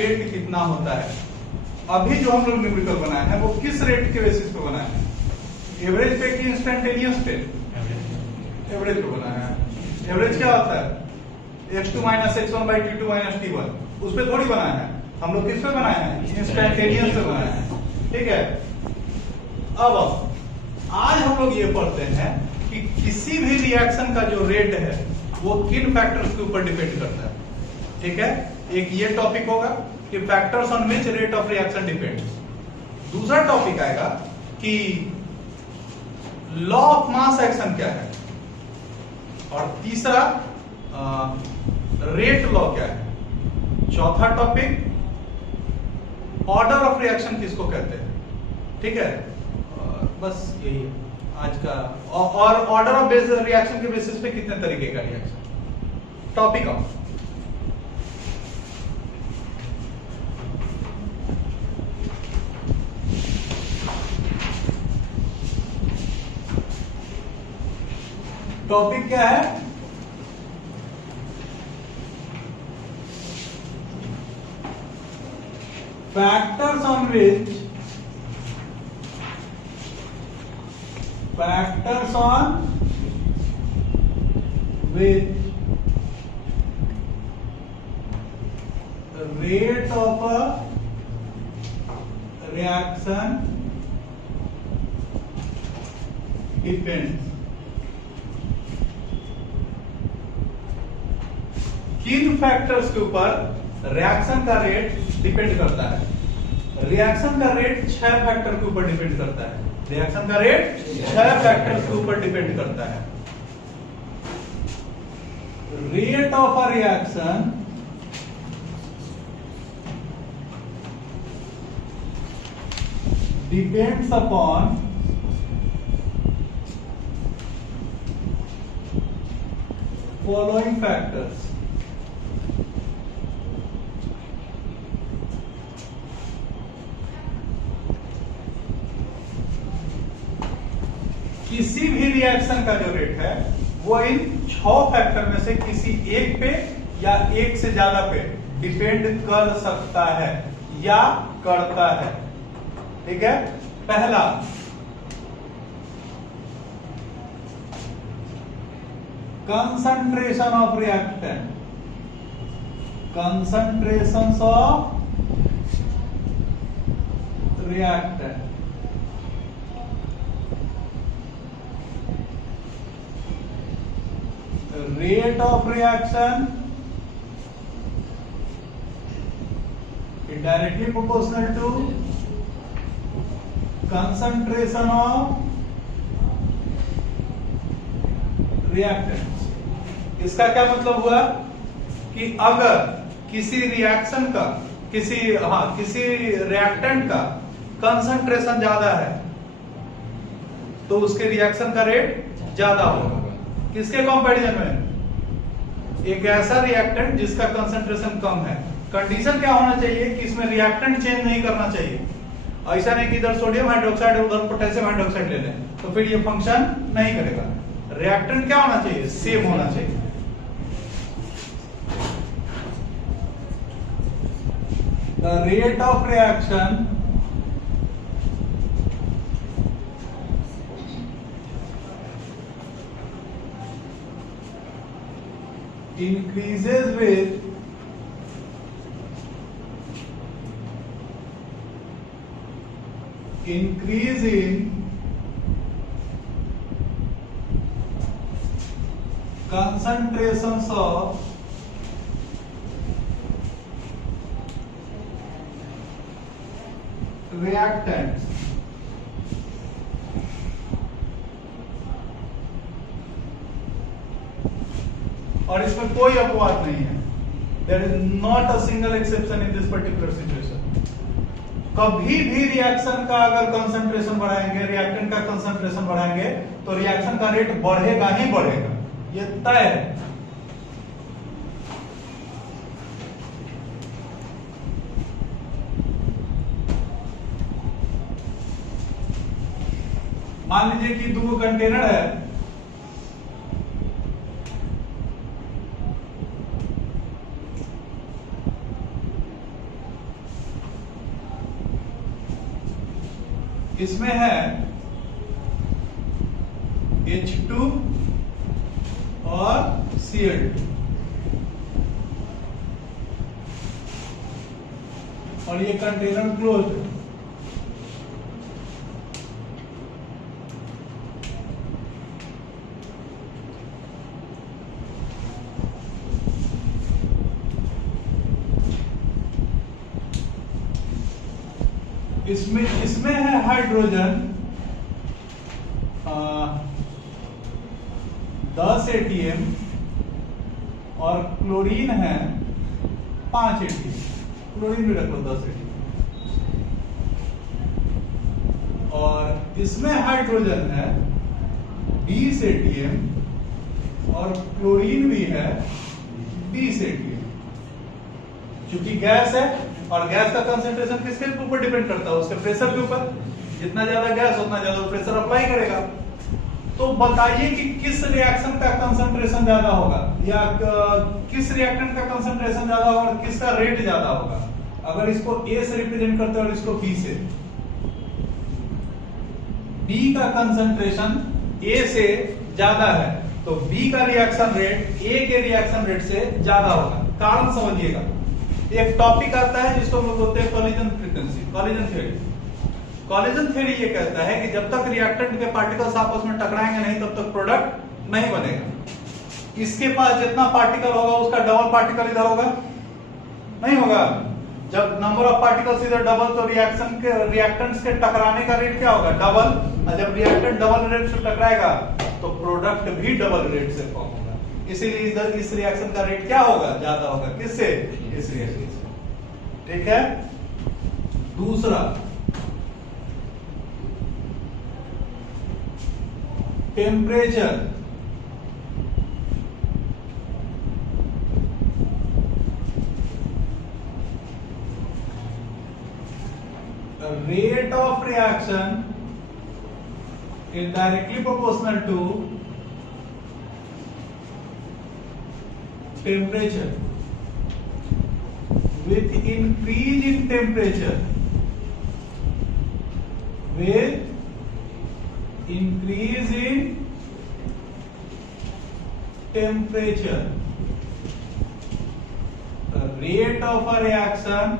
Rate कितना होता है। अभी जो हम लोग न्यूमेरिकल बनाए हैं वो किस रेट के बेसिस पे बनाए हैं? एवरेज पे कि इंस्टेंटेनियस पे? एवरेज पे बनाया है। एवरेज क्या होता है? x2 minus x1 by t2 minus t1, उस पे थोड़ी बनाया है हम लोग। किस पे बनाया है? इंस्टेंटेनियस पे बनाया है। ठीक है, अब आज हम लोग ये पढ़ते हैं कि किसी भी रिएक्शन का जो रेट है वो किन फैक्टर्स के ऊपर डिपेंड करता है। ठीक है, एक ये टॉपिक होगा कि factors on which rate of reaction depends. दूसरा टॉपिक आएगा कि लॉ ऑफ मास एक्शन क्या है, और तीसरा रेट लॉ क्या है। चौथा टॉपिक ऑर्डर ऑफ रिएक्शन किसको कहते हैं। ठीक है, बस यही आज का। और ऑर्डर ऑफ बेस रिएक्शन के बेसिस पे कितने तरीके का रिएक्शन टॉपिक ऑफ। टॉपिक क्या है? Factors on which rate of a reaction depends। किन फैक्टर्स के ऊपर रिएक्शन का रेट डिपेंड करता है? रिएक्शन का रेट 6 फैक्टर के ऊपर डिपेंड करता है। रिएक्शन का रेट 6 फैक्टर्स के ऊपर डिपेंड करता है। Rate of a reaction depends upon following factors. किसी भी रिएक्शन का जो रेट है वो इन 6 फैक्टर में से किसी एक पे या एक से ज्यादा पे डिपेंड कर सकता है या करता है। ठीक है, पहला concentration of reactant. Concentration of reactant. Rate of reaction is directly proportional to concentration of reactants। इसका क्या मतलब हुआ कि अगर किसी रिएक्शन का किसी रिएक्टेंट का कंसंट्रेशन ज्यादा है तो उसके रिएक्शन का रेट ज्यादा होगा। किसके कंपैरिजन में? एक ऐसा रिएक्टेंट जिसका कंसंट्रेशन कम है। कंडीशन क्या होना चाहिए कि इसमें रिएक्टेंट चेंज नहीं करना चाहिए। ऐसा नहीं कि इधर सोडियम हाइड्रोक्साइड है उधर पोटेशियम हाइड्रोक्साइड ले लें तो फिर ये फंक्शन नहीं करेगा। रिएक्टेंट क्या होना चाहिए? सेम होना चाहिए। The rate of reaction increases with increase in concentrations of reactants। और इसमें कोई अपवाद नहीं है। There is not a single exception in this particular situation. कभी भी रिएक्शन का अगर कंसंट्रेशन बढ़ाएंगे, रिएक्टेंट का कंसंट्रेशन बढ़ाएंगे तो रिएक्शन का रेट बढ़ेगा ही बढ़ेगा, ये तय है। मान लीजिए कि 2 कंटेनर है, इसमें है H2 और Cl2 और ये कंटेनर क्लोज है। इसमें है हाइड्रोजन 10 ATM और क्लोरीन है 5 ATM। क्लोरीन भी रख लो 10 ATM। और इसमें हाइड्रोजन है 20 ATM और क्लोरीन भी है 20 ATM। क्योंकि गैस है और गैस का कंसंट्रेशन किसके ऊपर डिपेंड करता है? उसके प्रेशर के ऊपर। जितना ज्यादा गैस उतना ज्यादा प्रेशर अप्लाई करेगा। तो बताइए कि किस रिएक्शन का कंसंट्रेशन ज्यादा होगा या किस रिएक्टेंट का कंसंट्रेशन ज्यादा होगा और किसका रेट ज्यादा होगा? अगर इसको A से रिप्रेजेंट करते हैं और इसको B से, B का कंसंट्रेशन A से ज्यादा है तो B का रिएक्शन रेट A के रिएक्शन रेट से ज्यादा होगा। कारण समझिएगा। एक टॉपिक आता है जिसको हम लोग बोलते हैं collision frequency, collision theory. Collision theory ये कहता है कि जब तक रिएक्टेंट के पार्टिकल्स आपस में टकराएंगे नहीं तब तक प्रोडक्ट नहीं बनेगा। इसके पास जितना पार्टिकल होगा उसका डबल पार्टिकल इधर होगा, नहीं होगा। जब नंबर ऑफ पार्टिकल्स इधर डबल तो रिएक्टेंट्स के टकराने का रेट क्या होगा? डबल। और जब रिएक्टेंट डबल रेट से टकराएगा तो प्रोडक्ट भी डबल रेट से फॉर्म होगा। इसीलिए इधर इस रिएक्शन का रेट क्या होगा? ज्यादा होगा। किससे? इस रिएक्शन से। ठीक है। दूसरा, temperature. Rate of reaction is directly proportional to temperature. With increase in temperature, with increase in temperature, the rate of a reaction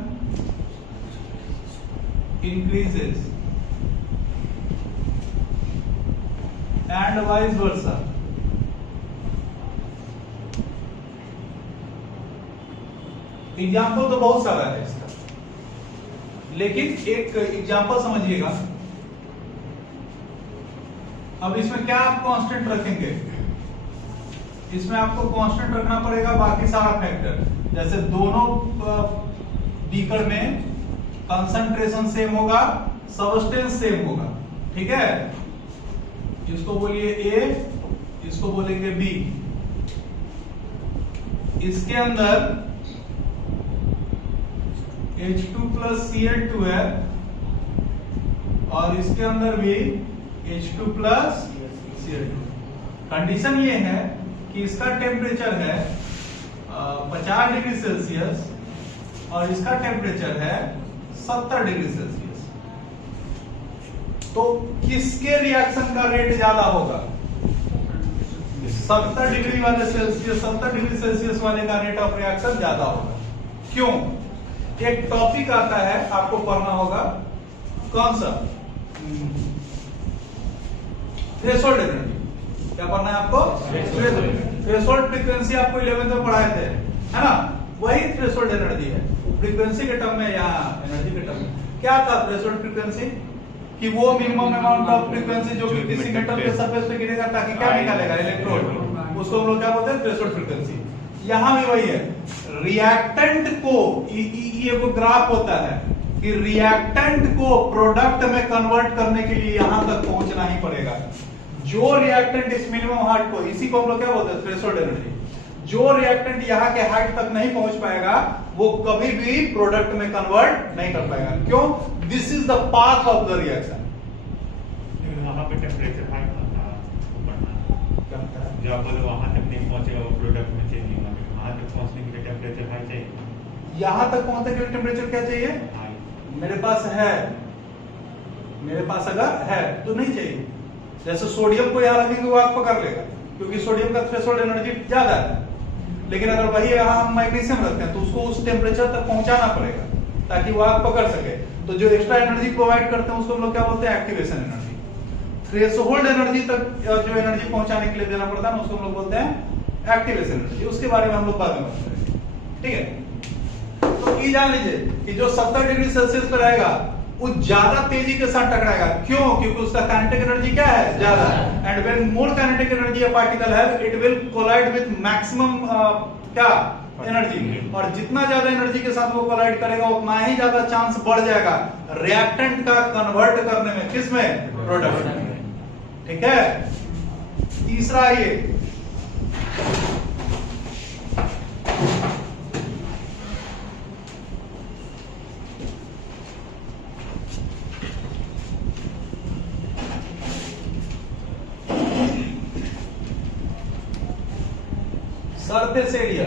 increases and vice versa. Example तो बहुत सारा है इसका, लेकिन एक एग्जाम्पल समझिएगा। अब इसमें क्या आप कांस्टेंट रखेंगे? इसमें आपको कांस्टेंट रखना पड़ेगा बाकी सारा फैक्टर। जैसे दोनों बीकर में कंसंट्रेशन सेम होगा, सबस्टेंस सेम होगा। ठीक है। इसको बोलिए A, इसको बोलेंगे B। इसके अंदर H2 plus Cl2 है और इसके अंदर भी H2 plus Cl2। कंडीशन ये है कि इसका टेम्परेचर है 50 डिग्री सेल्सियस और इसका टेम्परेचर है 70 डिग्री सेल्सियस। तो किसके रिएक्शन का रेट ज्यादा होगा? 70 डिग्री वाले सेल्सियस, 70 डिग्री सेल्सियस वाले का रेट ऑफ रिएक्शन ज्यादा होगा। क्यों? एक टॉपिक आता है आपको पढ़ना होगा, कौन सा? Threshold energy. क्या पढ़ना है आपको? थ्रेशोल्ड फ्रीक्वेंसी आपको 11th में पढ़ाए थे, है ना? वही थ्रेशोल्ड एनर्जी है। फ्रीक्वेंसी के टर्म में, यहाँ एनर्जी के टर्म में क्या था थ्रेशोल्ड फ्रीक्वेंसी? कि वो मिनिमम अमाउंट ऑफ फ्रीक्वेंसी जो कि किसी मेटल के सरफेस पे गिरेगा ताकि क्या निकालेगा? इलेक्ट्रॉन। उसको हम लोग क्या बोलते हैं? Threshold frequency. यहां भी वही है। रिएक्टेंट को ये वो ग्राफ होता है कि रिएक्टेंट को प्रोडक्ट में कन्वर्ट करने के लिए यहां तक पहुंचना ही पड़ेगा। जो रिएक्टेंट इस मिनिमम हाइट को, इसी को हम लोग क्या बोलते हैं? Threshold energy. जो रिएक्टेंट यहाँ के हाइट तक नहीं पहुंच पाएगा वो कभी भी प्रोडक्ट में कन्वर्ट नहीं कर पाएगा। क्यों? This is the path of the reaction. वहां पे टेम्परेचर हाई जो आप बोले वहां तक नहीं पहुंचेगा, वो प्रोडक्ट में चेंज नहीं होगा। वहां तक पहुंचने के लिए टेम्परेचर हाई चाहिए। यहां तक पहुंचने के लिए टेम्परेचर क्या चाहिए? हाई। मेरे पास है मेरे पास अगर है तो नहीं चाहिए। जैसे सोडियम को यहाँ रखेंगे वो आग पकड़ लेगा, क्योंकि सोडियम का थ्रेशोल्ड एनर्जी ज्यादा है। लेकिन अगर वही यहाँ हम मैग्नीशियम रखते हैं तो उसको उस टेम्परेचर तक पहुंचाना पड़ेगा ताकि वो आग पकड़ सके। तो जो एक्स्ट्रा एनर्जी प्रोवाइड करते हैं उसको हम लोग क्या बोलते हैं, एक्टिवेशन एनर्जी। थ्रेशोल्ड एनर्जी तक जो एनर्जी पहुंचाने के लिए देना पड़ता है उसको हम लोग बोलते हैं एक्टिवेशन एनर्जी। उसके बारे में हम लोग बाद में बात करेंगे, ठीक है। तो ये जान लीजिए कि जो 70 डिग्री सेल्सियस पर रहेगा वो ज्यादा तेजी के साथ टकराएगा। क्यों? क्योंकि उसका काइनेटिक एनर्जी क्या है, ज्यादा। And when more kinetic energy a particle है it will collide with maximum क्या एनर्जी। और जितना ज्यादा एनर्जी के साथ वो कोलाइड करेगा उतना ही ज्यादा चांस बढ़ जाएगा रिएक्टेंट का कन्वर्ट करने में। किसमें? प्रोडक्ट में। ठीक है। तीसरा ये surface area.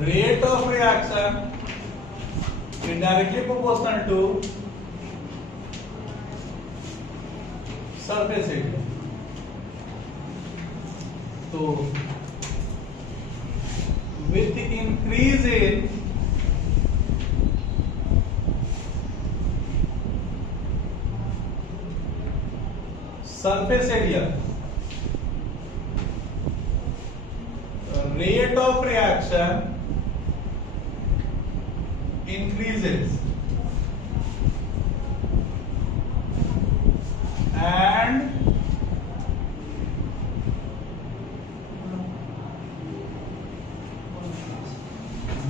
Rate of reaction indirectly proportional to surface area. तो with increase in surface area, rate of reaction increases and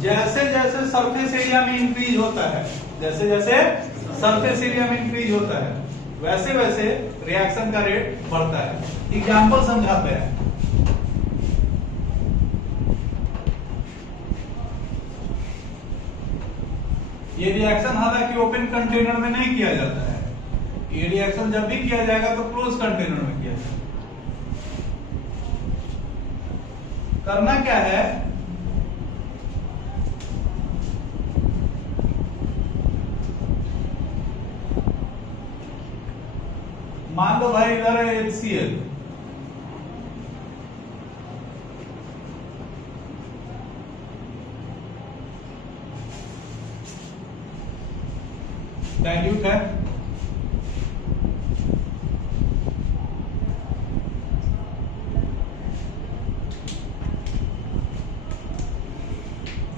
जैसे जैसे सरफेस एरिया में इंक्रीज होता है, जैसे जैसे सरफेस एरिया में इंक्रीज होता है वैसे वैसे रिएक्शन का रेट बढ़ता है। एग्जांपल समझाते हैं। ये रिएक्शन हालांकि ओपन कंटेनर में नहीं किया जाता है, ये रिएक्शन जब भी किया जाएगा तो क्लोज कंटेनर में किया जाएगा। करना क्या है, मान लो भाई इधर है HCl, डाइल्यूट है,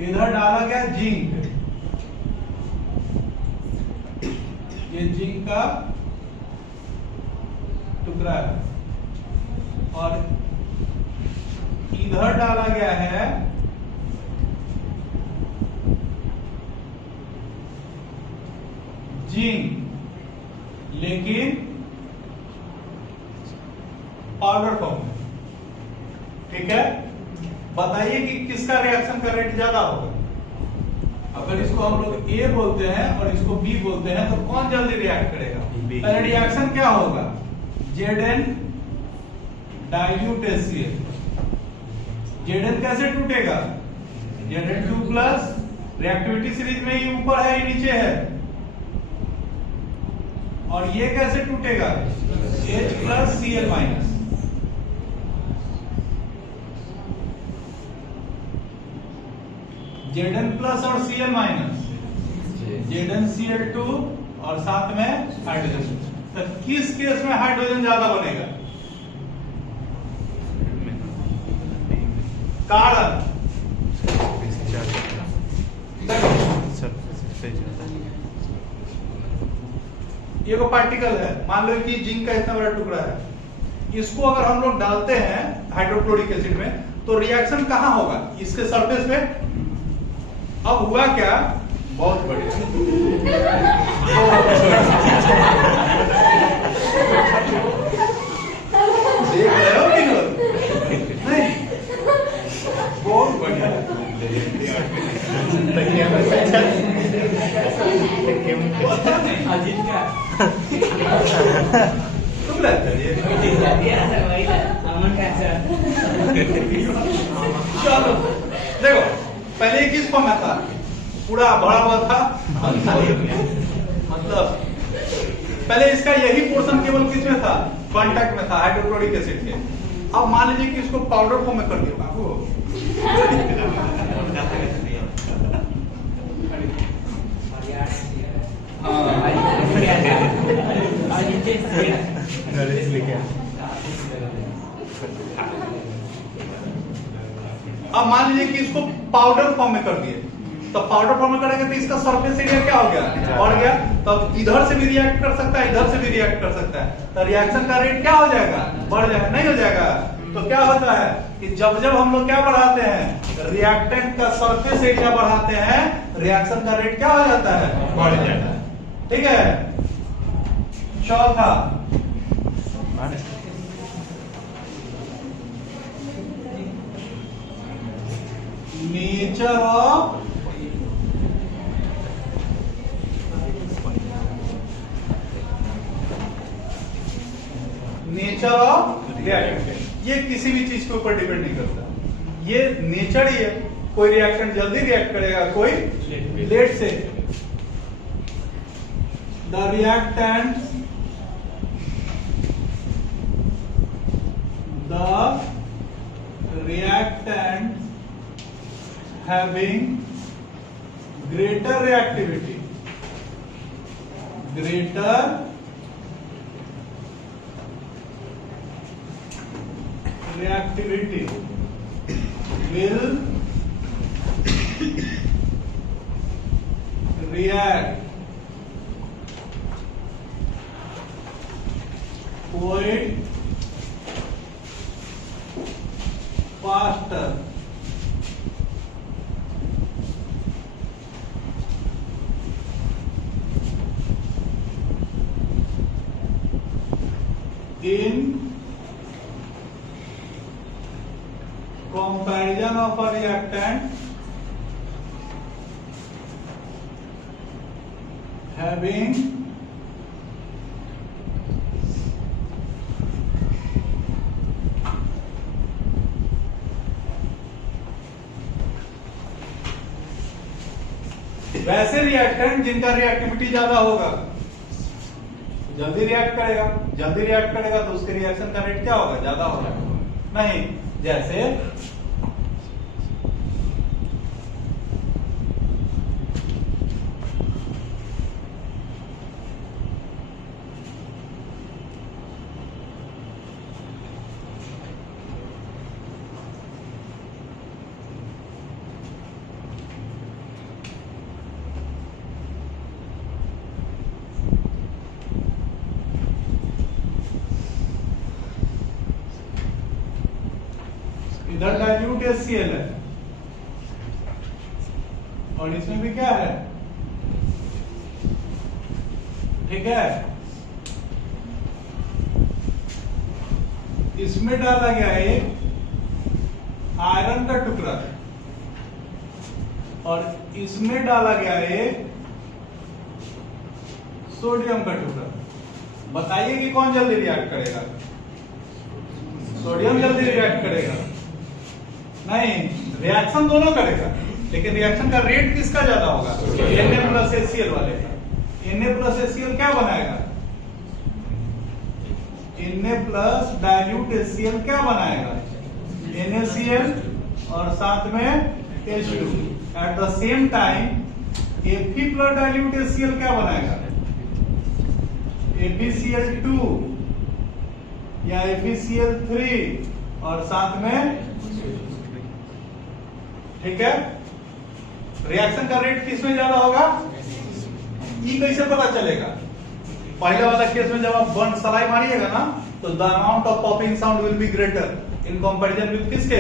इधर डाला गया जिंक, ये जिंक का टुकड़ा है, और इधर डाला गया है जिंक, लेकिन पाउडर फॉर्म में। ठीक है, बताइए कि किसका रिएक्शन का रेट ज्यादा होगा। अगर इसको हम लोग A बोलते हैं और इसको B बोलते हैं तो कौन जल्दी रिएक्ट करेगा? पहले रिएक्शन क्या होगा, Zn डाइल्यूट HCl। Zn कैसे टूटेगा, Zn2 प्लस, रिएक्टिविटी सीरीज में ये ऊपर है ये नीचे है, और ये कैसे टूटेगा, H plus Cl minus. Zn plus और Cl माइनस, ZnCl2 और साथ में हाइड्रोजन। तो किस केस में हाइड्रोजन ज्यादा बनेगा? कारण ये को पार्टिकल है, मान लो कि जिंक का इतना बड़ा टुकड़ा है, इसको अगर हम लोग डालते हैं हाइड्रोक्लोरिक एसिड में तो रिएक्शन कहां होगा, इसके सरफेस पे। अब हुआ क्या, बहुत बढ़िया, देख रहे हो कि नहीं, बहुत बढ़िया। तुम लगता है चलो देखो पहले किस फॉर्म में था? पूरा भरा हुआ था, मतलब पहले इसका यही पोर्शन केवल किस में था? कांटेक्ट में था, हाइड्रोक्लोरिक एसिड के। अब मान लीजिए कि इसको पाउडर फॉर्म में कर दिया बाबू, अब मान लीजिए कि इसको पाउडर फॉर्म में कर दिए, तो पाउडर फॉर्म में करेंगे तो इसका सरफेस एरिया क्या हो गया? बढ़ गया। तब इधर से भी रिएक्ट कर सकता है, इधर से भी रिएक्ट कर सकता है, तो रिएक्शन का रेट क्या हो जाएगा? बढ़ जाएगा, नहीं हो जाएगा? तो क्या होता है कि जब जब हम लोग क्या बढ़ाते हैं, रिएक्टेंट का सरफेस एरिया बढ़ाते हैं, रिएक्शन का रेट क्या हो जाता है? बढ़ जाता है। ठीक है। चौथा, नेचर ऑफ रिएक्टेंट। ये किसी भी चीज के ऊपर डिपेंड नहीं करता, ये नेचर ही है। कोई रिएक्टेंट जल्दी रिएक्ट करेगा, कोई लेट से। The reactant having greater reactivity will react quite faster in comparison of a reactant having वैसे रिएक्टेंट जिनका रिएक्टिविटी ज्यादा होगा, जल्दी रिएक्ट करेगा तो उसके रिएक्शन का रेट क्या होगा? ज्यादा होगा। नहीं, जैसे इधर डाइल्यूट HCl है और इसमें भी क्या है? ठीक है, इसमें डाला गया एक आयरन का टुकड़ा और इसमें डाला गया एक सोडियम का टुकड़ा। बताइए कि कौन जल्दी रिएक्ट करेगा? सोडियम जल्दी रिएक्ट करेगा? नहीं, रिएक्शन दोनों करेगा, लेकिन रिएक्शन का रेट किसका ज्यादा होगा? Na+HCl वाले का। Na+HCl क्या बनाएगा? Na प्लस डाइल्यूट HCl क्या बनाएगा? NaCl और साथ में H2। At the same time Fe plus dilute HCl क्या बनाएगा? FeCl2 या FeCl3 और साथ में, ठीक है। रिएक्शन का रेट किसमें ज्यादा होगा? ई कैसे पता चलेगा? पहले वाला केस में जब आप बंद सलाई मारिएगा ना, तो the amount of popping sound will be greater in comparison with किसके?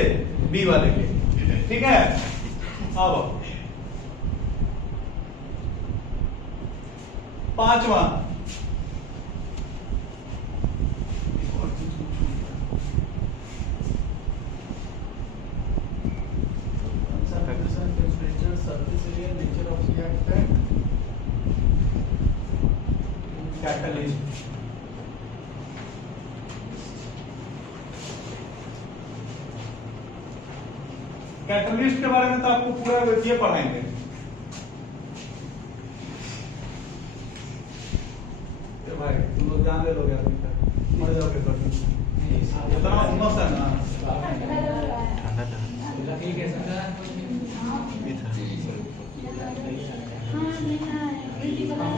बी वाले के। ठीक है। अब पांचवा, कैटलिस्ट। कैटलिस्ट के बारे में तो आपको पूरा ये पढ़ाएंगे। भाई तुम लोग जान ले लोगे अभी तक, मर जाओगे कभी। इतना उमस है ना।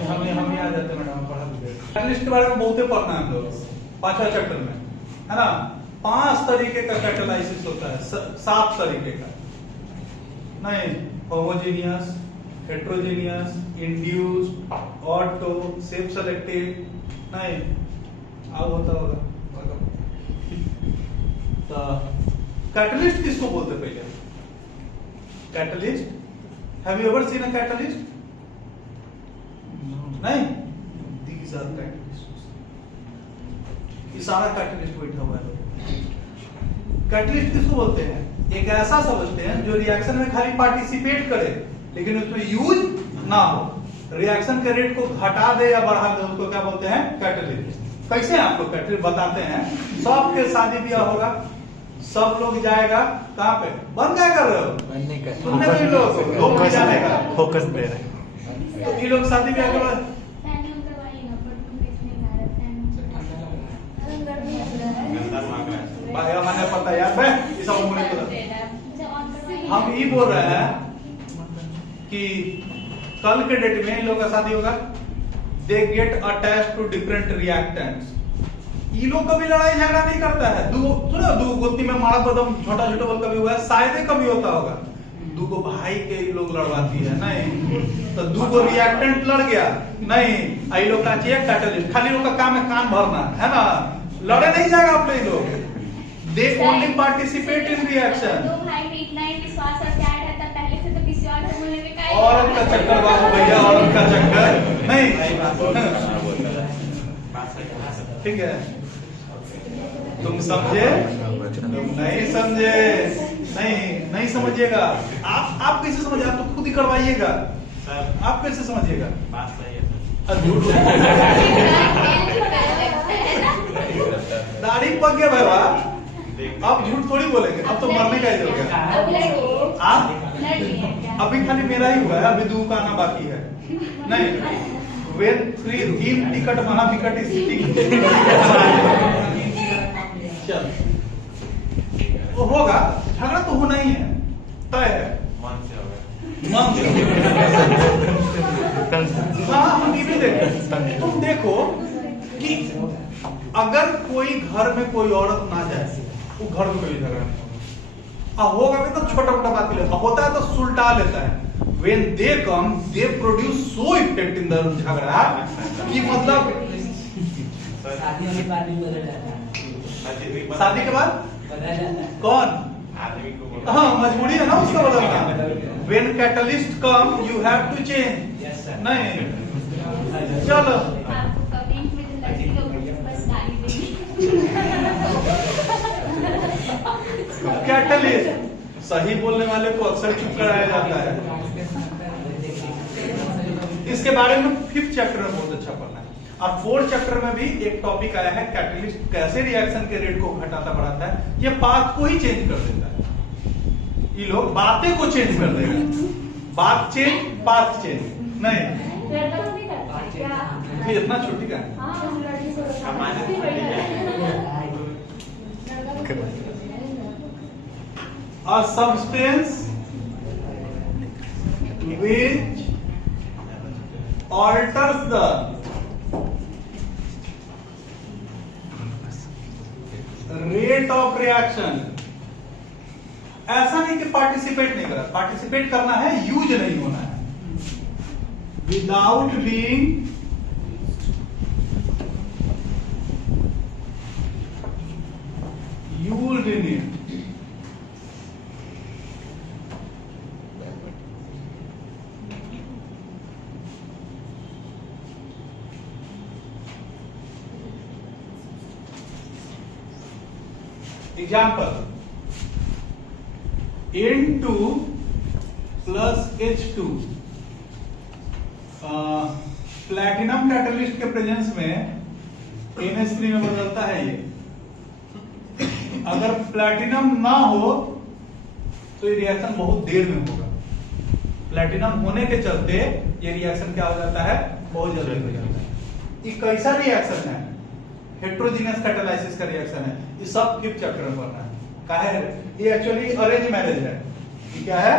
हम ही आ जाते मैडम, हम पढ़ा देते। कैटलिस्ट के बारे में बहुत पढ़ना है हम लोग 5वां चैप्टर में, है ना। 5 तरीके का कैटालाइसिस होता है, 7 तरीके का नहीं, homogeneous, heterogeneous, induced, auto, self selective नहीं, अब होता होगा। तो कैटलिस्ट किसको बोलते पहले? Catalyst, have you ever seen a catalyst? नहीं, दीज आर कैटलिस्ट। ये सारा कैटलिस्ट बैठा हुआ है। कैटलिस्ट किसको बोलते हैं? एक ऐसा समझते हैं जो रिएक्शन में खाली पार्टिसिपेट करे लेकिन उसमें यूज ना हो, रिएक्शन के रेट को घटा दे या बढ़ा दे, उसको क्या बोलते हैं? कैटलिस्ट। कैसे आप लोग कैटलिस्ट बताते हैं? सबके शादी ब्याह होगा, सब लोग जाएगा कहाँ पे? बन क्या कर रहे हो? सुनने में लोग भी जाने का फोकस दे रहे हैं। ये लोग शादी ब्याह कर रहे हैं। मैंने पता यार मैं इस हम ये बोल रहे हैं कि कल के डेट में इन लोग का शादी होगा, they get attach to different reactants. ये लोग कभी लड़ाई झगड़ा नहीं करता है। दो गोती में मारा बदम छोटा छोटा बोल कभी हुआ है, शायद कभी होता होगा। दूगो भाई के ये लोग लड़वाती है नहीं, तो दूगो रिएक्टेंट लड़ गया नहीं, आई लोग का चाहिए कैटलिस्ट। खाली लोग का काम है कान भरना, है ना। लड़े नहीं जाएगा आप लोग, they only participate in reaction. औरत का चक्कर बाबू भैया, औरत का चक्कर नहीं, ठीक है। तुम समझे? तुम नहीं समझे, नहीं समझिएगा। आप कैसे समझे? आप तो खुद ही करवाइएगा। आप कैसे समझिएगा? बात सही है झूठ दाढ़ी पक गया भाई, अब झूठ थोड़ी बोलेंगे। अब तो मरने का एज हो गया। आप अभी खाली मेरा ही हुआ है, अभी 2 का आना बाकी है। नहीं, वेन 3 टिकट महा विकट चल वो होगा, झगड़ा तो होना ही है, तय है। मन से होगा। हाँ, हम ये भी देखें। तुम देखो कि अगर कोई घर में कोई औरत ना जाए, वो घर में कोई झगड़ा नहीं होगा भी तो छोटा मोटा बात के लिए होता है, तो सुलटा लेता है। When they come, they produce so effect in the झगड़ा कि मतलब शादी के बाद कौन? हाँ, मजबूरी है ना उसका बदलना। When catalyst come, you have to change. नहीं, चलो कैटलिस्ट। सही बोलने वाले को अक्सर चुप कराया जाता है। इसके बारे में 5th चैप्टर में बहुत अच्छा पढ़ना है। और 4th चैप्टर में भी एक टॉपिक आया है, कैटलिस्ट कैसे रिएक्शन के रेट को घटाता बढ़ाता है। ये पाथ को ही चेंज कर देता है। ये लोग बातें को चेंज कर देगा, बात चेंज पाथ चेंज नहीं। इतना छोटी का a substance which alters the rate of reaction। ऐसा नहीं कि पार्टिसिपेट नहीं करा, पार्टिसिपेट करना है, यूज नहीं होना है। Without being used in it. Example, N2 plus H2 platinum catalyst के प्रेजेंस में NH3 में बदलता है। ये अगर प्लैटिनम ना हो तो ये रिएक्शन बहुत देर में होगा। प्लेटिनम होने के चलते ये रिएक्शन क्या हो जाता है, बहुत जल्दी हो जाता है। ये कैसा रिएक्शन है, हेट्रोजीनियस कैटालाइसिस का रिएक्शन है। ये सब 5th चैप्टर में पढ़ना है। क्या है ये, एक्चुअली अरेंज मैरिज है। ये क्या है,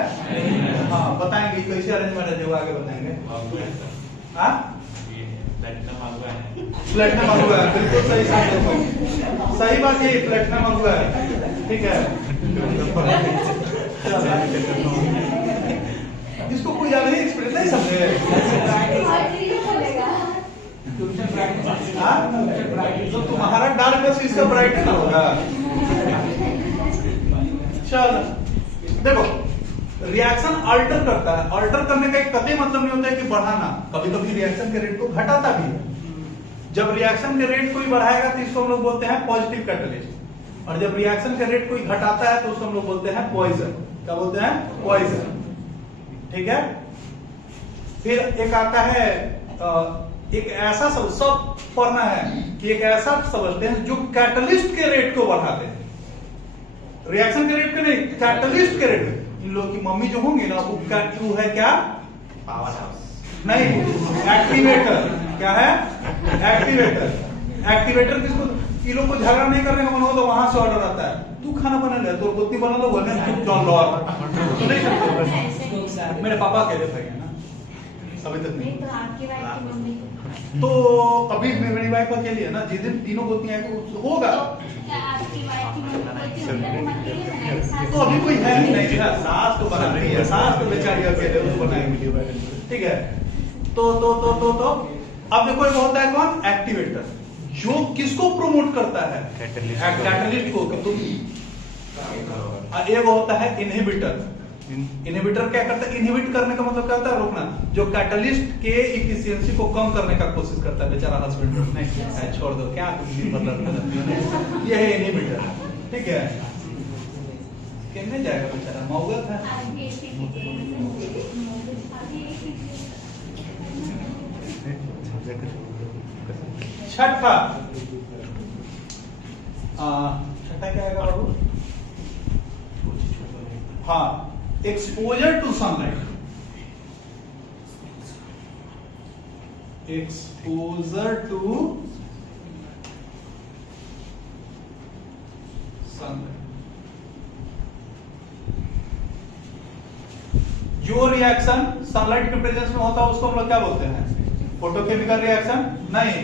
हाँ बताएंगे कैसे अरेंज मैरिज है, वो आगे बताएंगे। हाँ प्लेटिनम हुआ है, बिल्कुल सही सही बात, ये प्लेटिनम हुआ है, ठीक है। इसको कोई ज्यादा एक्सपीरियंस नहीं समझे। तो तुम्हारा डार्कनेस इसका ब्राइट ना होगा। चलो देखो, रिएक्शन अल्टर करता है। अल्टर करने का एक कतई मतलब नहीं होता है कि बढ़ाना, कभी कभी रिएक्शन के रेट को घटाता भी है। जब रिएक्शन के रेट कोई बढ़ाएगा तो इसको हम लोग बोलते हैं पॉजिटिव कैटलिस्ट, और जब रिएक्शन के रेट कोई घटाता है तो उसको हम लोग बोलते हैं पॉइजन। क्या बोलते हैं, पॉइजन, ठीक है। फिर एक आता है एक ऐसा सब पढ़ना है कि एक ऐसा सब्सटेंस जो कैटलिस्ट के रेट को बढ़ाते हैं, रिएक्शन के रेट को नहीं, कैटलिस्ट के रेट। इन लोग की मम्मी जो होंगी ना, वो है क्या, पावर हाउस नहीं, एक्टिवेटर। क्या है, एक्टिवेटर। एक्टिवेटर किसको, ये लोग को झगड़ा नहीं करने का मन हो तो वहां से ऑर्डर आता है, तू खाना बना ले, तो रोटी बना लो, बोलने तू जॉन लॉ तो नहीं सकते। मेरे पापा कह रहे भाई है ना, अभी तक नहीं। तो आपकी वाइफ की मम्मी तो अभी मेरी वाइफ अकेली है ना, जिस दिन तीनों गोतियां होगा क्या आपकी वाइफ की मम्मी तो अभी कोई है ही नहीं ना, सास तो बना रही है, सास तो बेचारी अकेले उसको बनाएंगे, ठीक है। तो अब देखो एक होता है कौन, एक्टिवेटर, जो किसको प्रमोट करता है, कैटलिस्ट को। एक होता है इनहिबिटर। इनहिबिटर क्या करता है, इनहिबिट करने का मतलब क्या होता है, रोकना। जो कैटलिस्ट के एफिशिएंसी को कम करने का कोशिश करता है, बेचारा हस्बैंड नहीं, छोड़ दो क्या मतलब, ये है इनहिबिटर, ठीक है। कहने जाएगा बेचारा, मौगत है। छठा क्या आएगा बाबू, हाँ, exposure to sunlight. Exposure to sunlight. जो रिएक्शन सनलाइट के प्रेजेंस में होता है उसको हम लोग क्या बोलते हैं, फोटोकेमिकल रिएक्शन नहीं।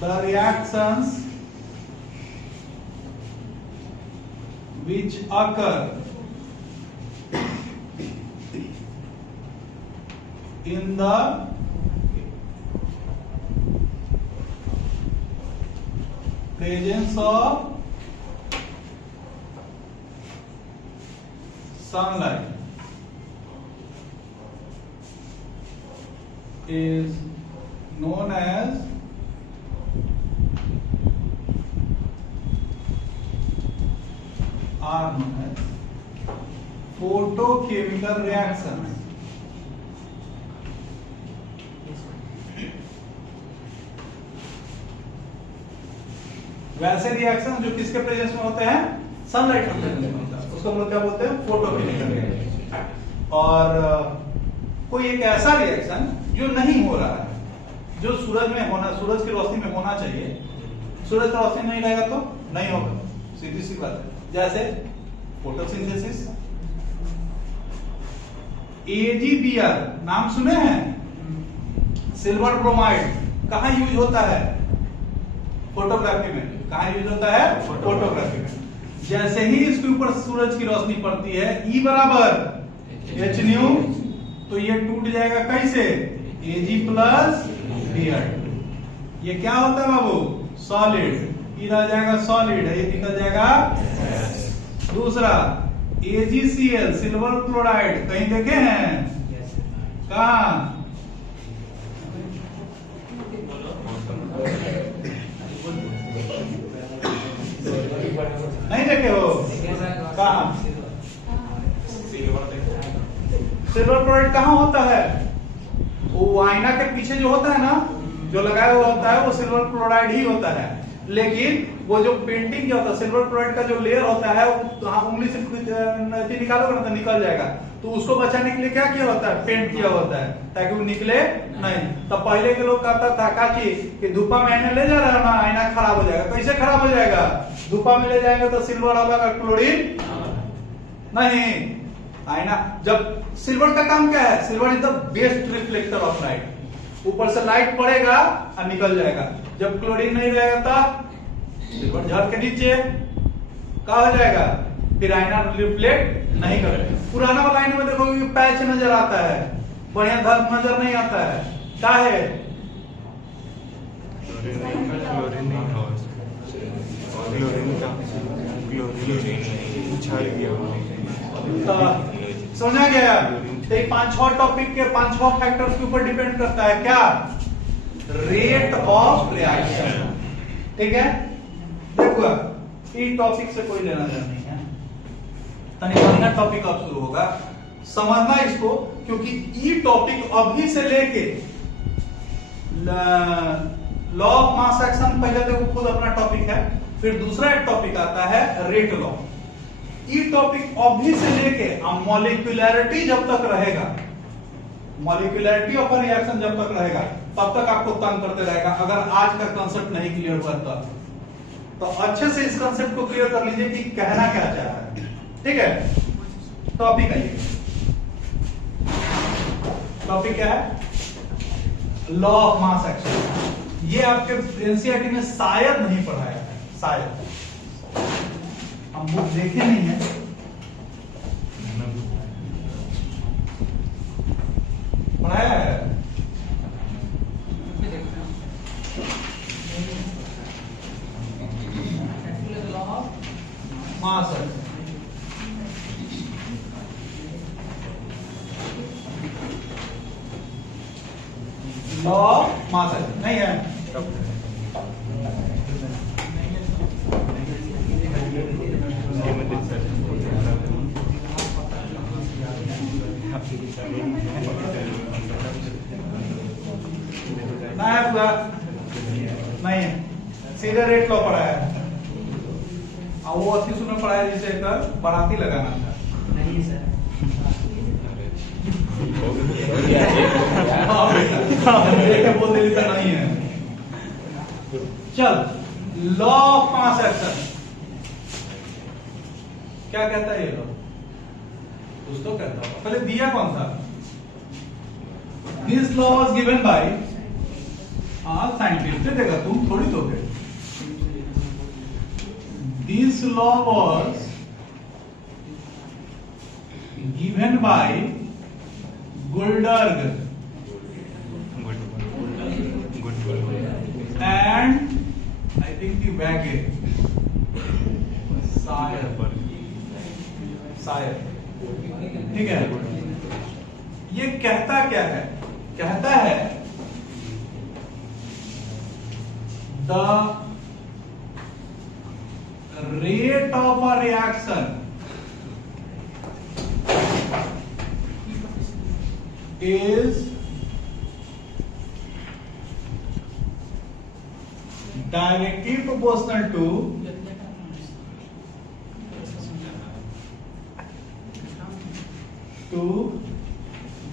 The reactions which occur in the presence of sunlight is known as photochemical reactions। वैसे रिएक्शन जो किसके प्रेजेंस में होते हैं, सनलाइट के प्रेजेंस में होता है, उसको हम लोग क्या बोलते हैं, फोटोकेमिकल रिएक्शन। और कोई एक ऐसा रिएक्शन जो नहीं हो रहा है, जो सूरज में होना, सूरज की रोशनी में होना चाहिए, सूरज की रोशनी नहीं रहेगा तो नहीं होगा, सीधी सी बात है। जैसे फोटोसिंथेसिस। AgBr नाम सुने हैं, सिल्वर ब्रोमाइड, कहां यूज होता है, फोटोग्राफी में। कहां यूज होता है, फोटोग्राफी में। जैसे ही इसके ऊपर सूरज की रोशनी पड़ती है, E बराबर H-nu, तो ये टूट जाएगा कैसे, Ag+Br। ये क्या होता है बाबू, सॉलिड। इधर जाएगा सॉलिड, ये निकल जाएगा। दूसरा AgCl, सिल्वर क्लोराइड, कहीं देखे हैं, कहा, नहीं देखे हो, कहा, सिल्वर क्लोराइड कहाँ होता है, वो आईना के पीछे जो होता है ना, जो लगाया हुआ होता है, वो सिल्वर क्लोराइड ही होता है। लेकिन वो जो पेंटिंग क्या होता है, सिल्वर क्लोराइड का जो लेयर होता है वो उंगली से निकालोगे ना तो निकल जाएगा, तो उसको बचाने के लिए क्या किया होता है, पेंट किया होता है ताकि वो निकले नहीं। तो पहले के लोग कहता था कि धूपा में आईना ले जा रहा है ना, आईना खराब हो जाएगा। कैसे खराब हो जाएगा, धूपा में ले जाएंगे तो सिल्वर होगा, क्लोरीन नहीं। आईना जब सिल्वर का काम क्या है, silver is the best reflector of light, ऊपर से लाइट पड़ेगा और निकल जाएगा। जब क्लोरीन नहीं रहेगा तो सिल्वर झड़ के नीचे क्या हो जाएगा, फिर आईना रिफ्लेक्ट नहीं करेगा। पुराना वाला आईना में देखोगे पैच नजर आता है, बढ़िया धर्म नजर नहीं आता है, क्या है, समझा गया। तो 5-6 टॉपिक के 5-6 फैक्टर्स के ऊपर डिपेंड करता है क्या, रेट ऑफ रिएक्शन। ठीक है, देखो इस टॉपिक से कोई लेना देना नहीं है, तनी बढ़िया टॉपिक अब शुरू होगा, समझना इसको, क्योंकि ये टॉपिक अभी से लेके लॉ ऑफ मास एक्शन पहले देखो खुद अपना टॉपिक है, फिर दूसरा एक टॉपिक आता है रेट लॉ। ये टॉपिक अभी से लेके मॉलिक्यूलैरिटी जब तक रहेगा, मॉलिक्यूलैरिटी ऑफ रिएक्शन जब तक रहेगा तब तक आपको तंग करते रहेगा, अगर आज का कंसेप्ट नहीं क्लियर हुआ तो अच्छे से इस कंसेप्ट को क्लियर कर लीजिए कि कहना क्या चाह रहा है। ठीक है, टॉपिक आइए, टॉपिक क्या है, लॉ ऑफ मास एक्शन। ये आपके एनसीईआरटी में शायद नहीं पढ़ाया है, शायद हम बुक देखे नहीं है, पढ़ाया है mass action. Law of mass action नहीं है, नहीं है, सीधे रेट लॉ पढ़ा है, और वो 80 में पढ़ा है जिसे कर बाराती लगाना था। नहीं सर, बोल दे नहीं है। चल, लॉ ऑफ मास एक्शन क्या कहता है, ये लॉ कुछ तो कहता है, पहले दिया कौन सा, this law was given by scientist, देगा तुम थोड़ी दोगे। This law was given by Guldberg and I think the Waget, शायद, ठीक है। ये कहता क्या है, कहता है the rate of a reaction is directly proportional to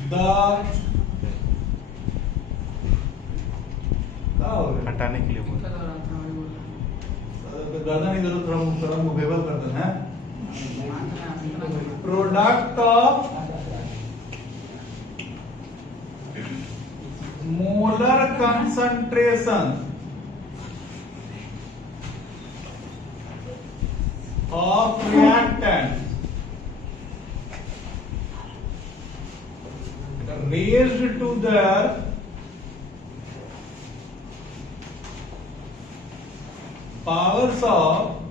the हटाने के लिए बोल गर्दन इधर थोड़ा मूवेबल कर देना है, product of molar concentration of reactant raised to their powers of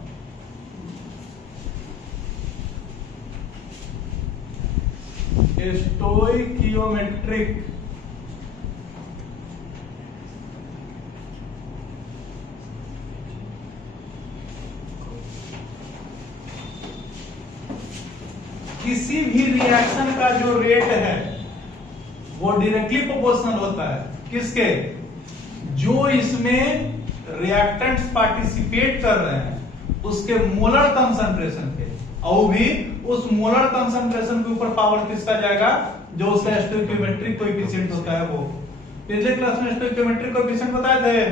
stoichiometric किसी भी रिएक्शन का जो रेट है वो डायरेक्टली प्रोपोर्शनल होता है किसके, जो इसमें रिएक्टेंट्स पार्टिसिपेट कर रहे हैं उसके मोलर कंसंट्रेशन पे, और भी उस मोलर कंसंट्रेशन के ऊपर पावर किसका जाएगा, जो उसका स्टोइकियोमेट्रिक कोएफिशिएंट होता है वो। पिछले क्लास में स्टोइकियोमेट्रिक कोएफिशिएंट बताए थे,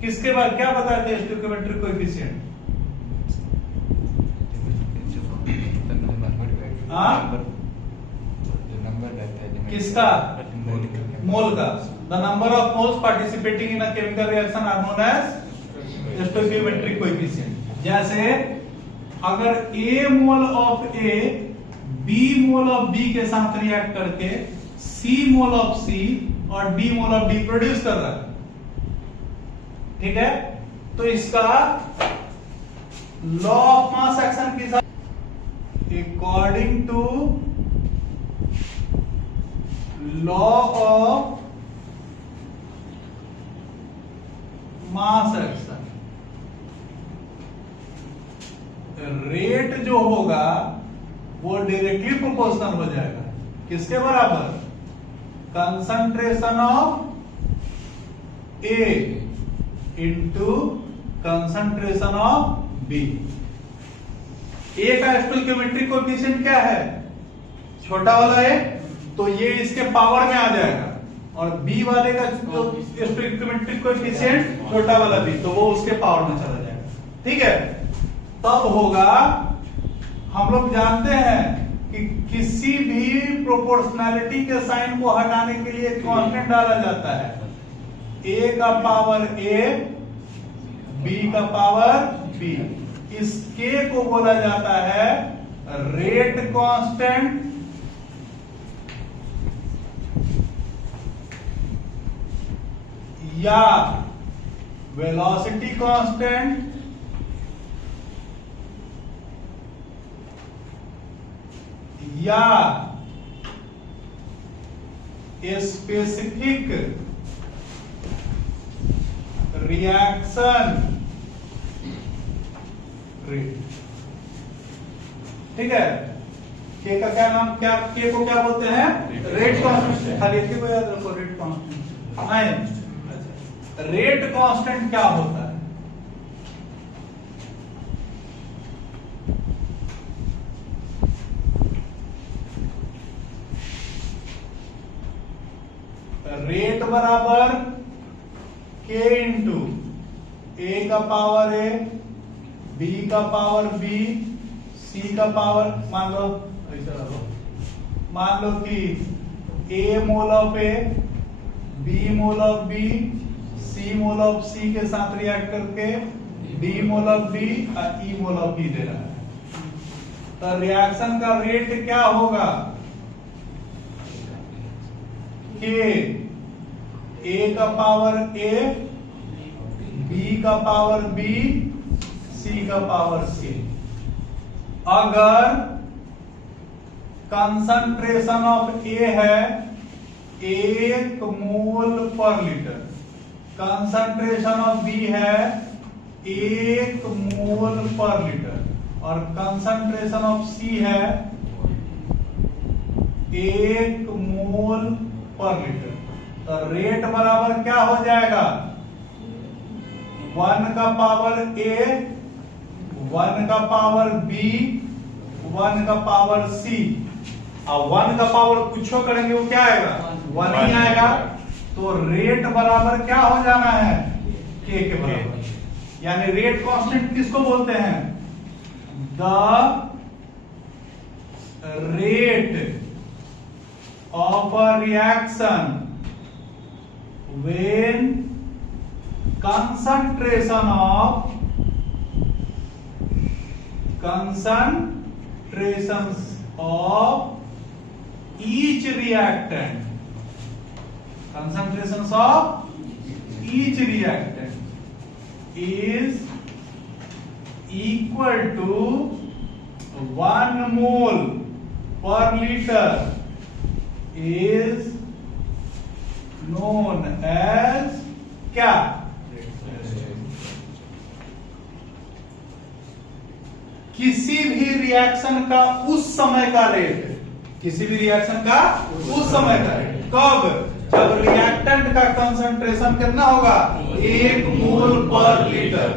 किसके बाद क्या बताए थे स्टोइकियोमेट्रिक कोएफिशिएंट? किसका? मोल का। The number of moles participating in a chemical reaction are known as stoichiometric coefficient. जैसे अगर A mole of A B mole of B के साथ रिएक्ट करके C मोल ऑफ C और D mole of D produce कर रहा है, ठीक है, तो इसका लॉ ऑफ मास एक्शन के साथ according to law of mass action rate जो होगा वो डायरेक्टली प्रोपोर्शनल हो जाएगा किसके बराबर, concentration of A into concentration of B। A का स्टोइकियोमेट्रिक कोएफिशिएंट क्या है, छोटा वाला A, तो ये इसके पावर में आ जाएगा, और B वाले का स्टोइकियोमेट्रिक कोएफिशिएंट छोटा वाला B, तो वो उसके पावर में चला जाएगा, ठीक है। तब होगा, हम लोग जानते हैं कि किसी भी प्रोपोर्शनैलिटी के साइन को हटाने के लिए कांस्टेंट डाला जाता है, A का पावर A, B का पावर B। इस K को बोला जाता है रेट कांस्टेंट या वेलोसिटी कांस्टेंट या स्पेसिफिक रिएक्शन रेट, ठीक है। के का क्या नाम, क्या के को क्या बोलते हैं, रेट कांस्टेंट। खाली इसको को याद रखो, रेट कांस्टेंट। रेट कांस्टेंट क्या होता है, रेट बराबर K इंटू A का पावर A, B का पावर B, C का पावर, मान लो ऐसा लो, मान लो कि A mole of A, B mole of B, C mole of C के साथ रिएक्ट करके D मोल ऑफ D और E मोल ऑफ E दे रहा है, तो रिएक्शन का रेट क्या होगा, K A का पावर A, B का पावर B, C का पावर C। अगर कंसंट्रेशन ऑफ A है 1 मोल पर लीटर, कंसंट्रेशन ऑफ B है 1 मोल पर लीटर, और कंसंट्रेशन ऑफ C है 1 मोल पर लीटर, तो रेट बराबर क्या हो जाएगा, 1 का पावर A, 1 का पावर B, 1 का पावर C, और 1 का पावर कुछ करेंगे वो क्या आएगा, 1 ही आएगा, तो रेट बराबर क्या हो जाना है, K के बराबर। यानी रेट कांस्टेंट किसको बोलते हैं, the rate of a reaction when concentration of each reactant is equal to 1 mole per liter is known as क्या, किसी भी रिएक्शन का उस समय का रेट, किसी भी रिएक्शन का उस समय का रेट कब, जब रिएक्टेंट का कंसंट्रेशन कितना होगा 1 मोल पर लीटर।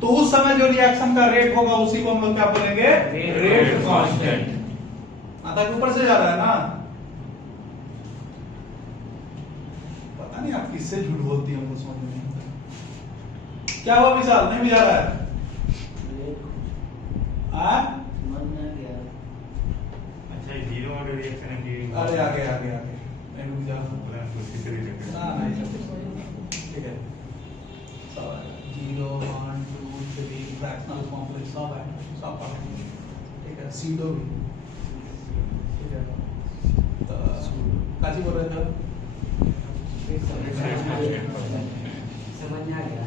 तो उस समय जो रिएक्शन का रेट होगा उसी को हम लोग क्या बोलेंगे, रेट कांस्टेंट। आता के ऊपर से जा रहा है ना, पता नहीं आप किससे झूठ बोलती है, हमको समझ में नहीं आता। क्या हुआ विशाल, नहीं भी जा रहा है? अच्छा ये जीरो ऑर्डर रिएक्शन है कि अरे आगे आगे आगे नहीं रुक जा, ठीक है। 0 1 2 3 फ्रैक्शनल कॉम्प्लेक्स सब है, सब पढ़ेंगे, ठीक है। सीडो भी, ठीक है। काची बोल रहे थे? समझ में आ गया।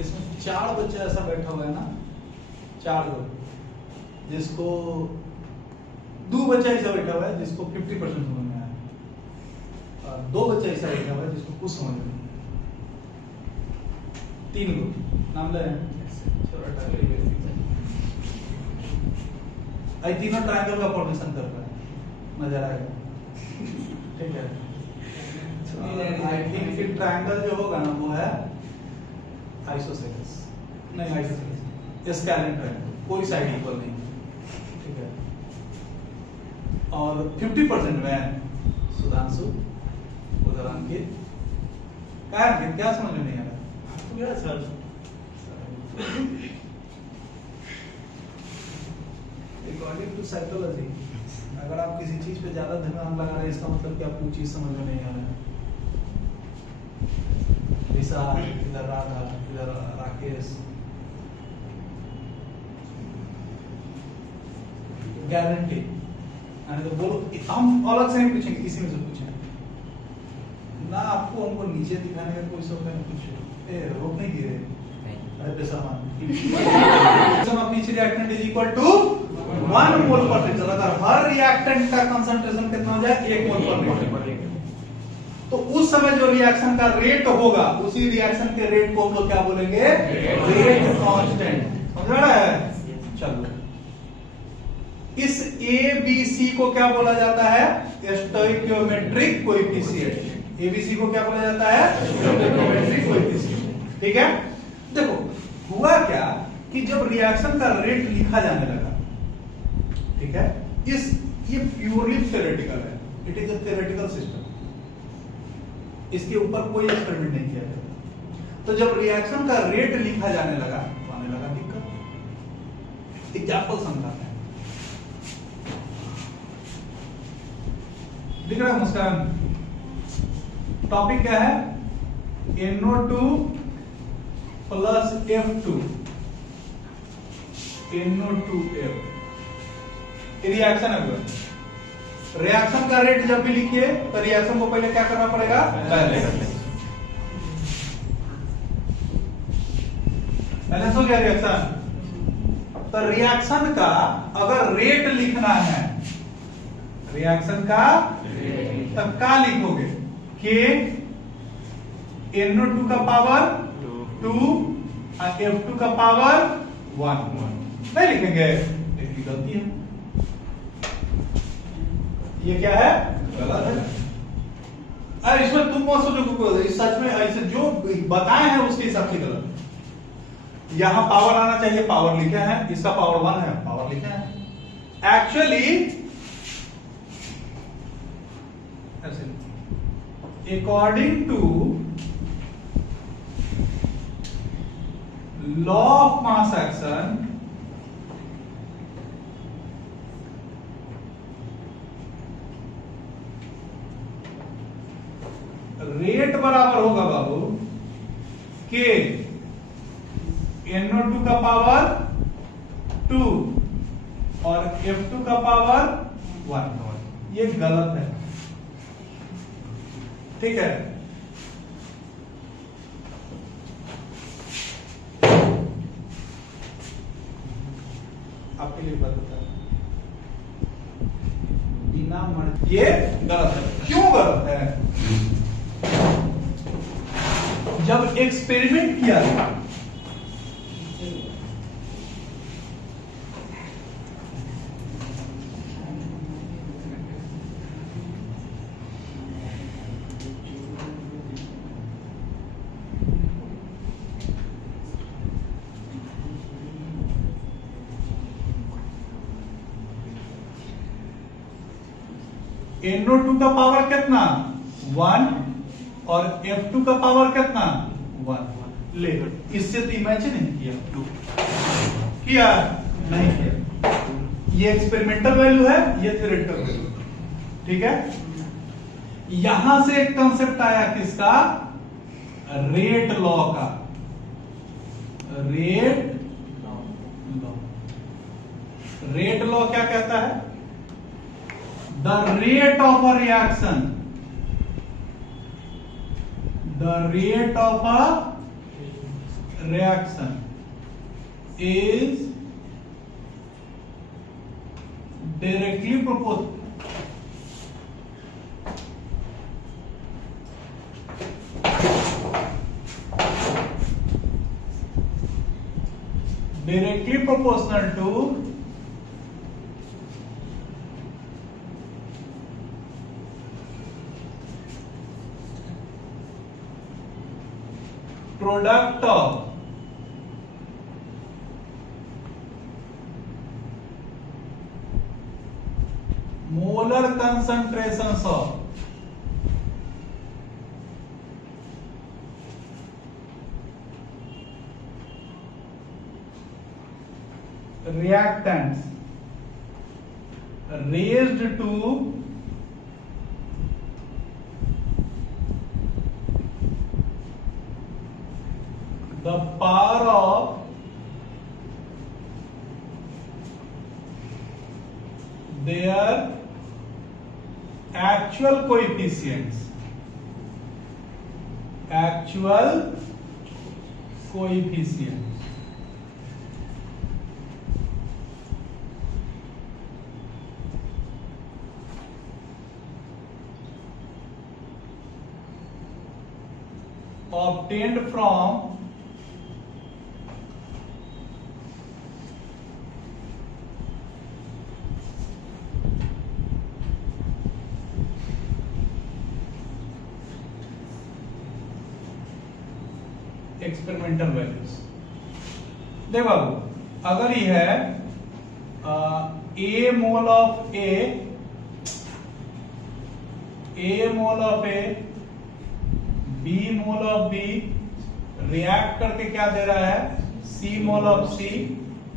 इसमें 4 बच्चे ऐसा बैठा हुआ है ना, 4 लोग, जिसको 2 बच्चा ऐसा बैठा हुआ है जिसको 50% समझ में आया, और 2 बच्चा ऐसा बैठा हुआ है जिसको कुछ समझ में नहीं। 3 लोग नाम ले रहे हैं, आई तीनों ट्रायंगल का फॉर्मेशन कर रहा है, नजर आएगा, ठीक है। आई थिंक कि ट्रायंगल जो होगा ना वो है आइसोसेलेस, नहीं आइसोसेलेस स्केलेन ट्रायंगल, कोई साइड इक्वल नहीं, ठीक है। और 50% में सुधांशु, उधर अंकित, क्या समझ में नहीं आ रहा? सर अकॉर्डिंग टू साइकोलॉजी, अगर आप किसी चीज पे ज्यादा ध्यान लगा रहे हैं इसका मतलब कि आपको चीज समझ में नहीं आ रहा है। विशाल, इधर राधा, इधर राकेश, गारंटी। तो बोलो, हम अलग से नहीं पूछेंगे, इसी में से पूछेंगे ना। आपको हमको नीचे दिखाने का कोई शौक नहीं, कुछ रोक नहीं दिए, अरे बेसमान पीछे रिएक्टेंट इज इक्वल टू 1 मोल पर लीटर। अगर हर रिएक्टेंट का कंसंट्रेशन कितना हो जाए, 1 मोल पर लीटर, तो उस समय जो रिएक्शन का रेट होगा उसी रिएक्शन के रेट को हम लोग क्या बोलेंगे, रेट कांस्टेंट। समझ रहा है? चलो, इस ABC को क्या बोला जाता है, स्टोइकियोमेट्रिक कोएफिशिएंट। ABC को क्या बोला जाता है, स्टोइकियोमेट्रिक कोएफिशिएंट, ठीक है। देखो हुआ क्या कि जब रिएक्शन का रेट लिखा जाने लगा, ठीक है, ये प्योरली थ्योरेटिकल है, it is a theoretical system, इसके ऊपर कोई एक्सपेरिमेंट नहीं किया गया। तो जब रिएक्शन का रेट लिखा जाने लगा तो आने लगा दिक्कत। एग्जाम्पल समझाते हैं, दिख रहा है मुस्कान? टॉपिक क्या है, NO2 plus F2, NO2F, reaction है। रिएक्शन का रेट जब भी लिखिए तो रिएक्शन को पहले क्या करना पड़ेगा, बैलेंस हो गया रिएक्शन। तो रिएक्शन का अगर रेट लिखना है, रिएक्शन का तब क्या लिखोगे, कि NO2 का पावर 2 और F2 का पावर 1 नहीं लिखेंगे, एक गलती है, ये क्या है, गलत है। अरे इसमें तुम मत सोचो, सच में ऐसे जो बताए हैं उसके हिसाब से गलत है। यहां पावर आना चाहिए, पावर लिखा है, इसका पावर 1 है, पावर लिखा है। Actually according to law of mass action, rate बराबर होगा बाबू के NO2 का पावर 2 और F2 का पावर 1। ये गलत है, ठीक है। आपके लिए बात बता, बिना ये गलत है। क्यों गलत है? जब एक्सपेरिमेंट किया था NO2 का पावर कितना 1 और F2 का पावर कितना 1। ले इससे तो इमेजिन नहीं किया नहीं किया। ये एक्सपेरिमेंटल वैल्यू है, ये थ्योरेटिकल वैल्यू, ठीक है। यहां से एक कंसेप्ट आया किसका, रेट लॉ का। रेट लॉ क्या कहता है, the rate of a reaction is directly proportional to product of molar concentrations of reactants raised to the power of their actual coefficients, obtained from experimental values. देखो बाबू, अगर ये है A mole of A mole of A, B mole of B react करके क्या दे रहा है, C mole of C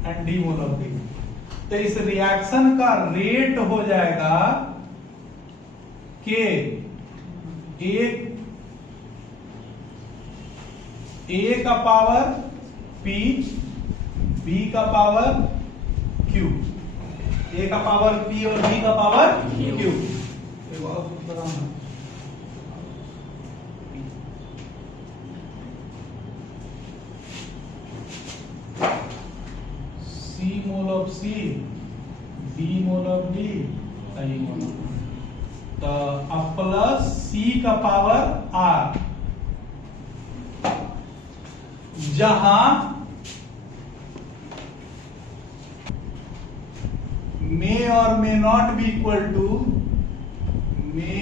and D mole of D। तो इस रिएक्शन का रेट हो जाएगा कि A का पावर P, B का पावर Q, A का पावर P और B का power Q। C mole of C, B mole of B, I mole of B, तो अब प्लस C का पावर R, जहां मे और may not be equal to may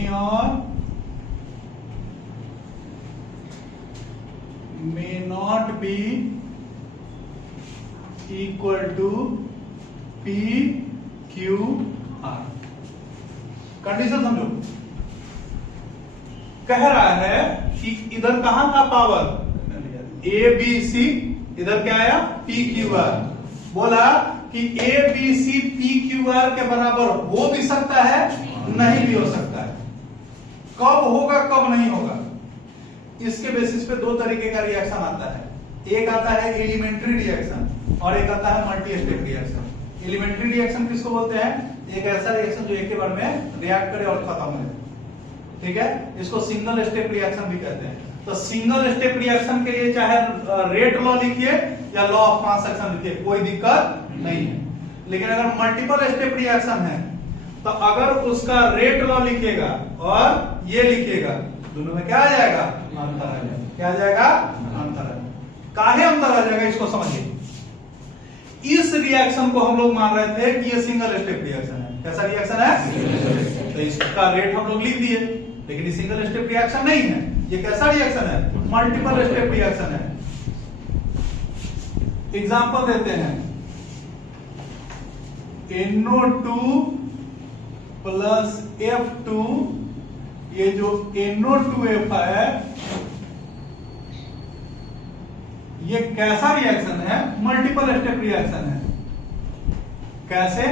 not be equal to P Q R. Condition समझो, कह रहा है कि इधर कहां था पावर ए बी सी, इधर क्या आया पी क्यू आर। बोला कि A B C P Q R के बराबर हो भी सकता है, नहीं भी हो सकता है। कब होगा कब नहीं होगा, इसके बेसिस पे दो तरीके का रिएक्शन आता है। एक आता है एलिमेंट्री रिएक्शन और एक आता है multi step reaction. Elementary reaction किसको बोलते हैं, एक ऐसा रिएक्शन जो एक के बार में रिएक्ट करे और खत्म हो जाए, ठीक है। इसको सिंगल स्टेप रिएक्शन भी कहते हैं। तो सिंगल स्टेप रिएक्शन के लिए चाहे रेट लॉ लिखिए या लॉ ऑफ मास एक्शन लिखिए, कोई दिक्कत नहीं है। लेकिन अगर मल्टीपल स्टेप रिएक्शन है तो अगर उसका रेट लॉ लिखिएगा और ये लिखिएगा, दोनों में क्या आ जाएगा, अंतर आ जाएगा। क्या आ जाएगा? अंतर है। काहे अंतर आ जाएगा इसको समझिए। इस रिएक्शन को हम लोग मान रहे थे कि ये सिंगल स्टेप रिएक्शन है। कैसा रिएक्शन है? तो इसका रेट हम लोग लिख दिए, लेकिन ये सिंगल स्टेप रिएक्शन नहीं है। ये कैसा रिएक्शन है? मल्टीपल स्टेप रिएक्शन है। एग्जांपल देते हैं, NO2 प्लस F2, ये जो NO2F है ये कैसा रिएक्शन है? मल्टीपल स्टेप रिएक्शन है। कैसे?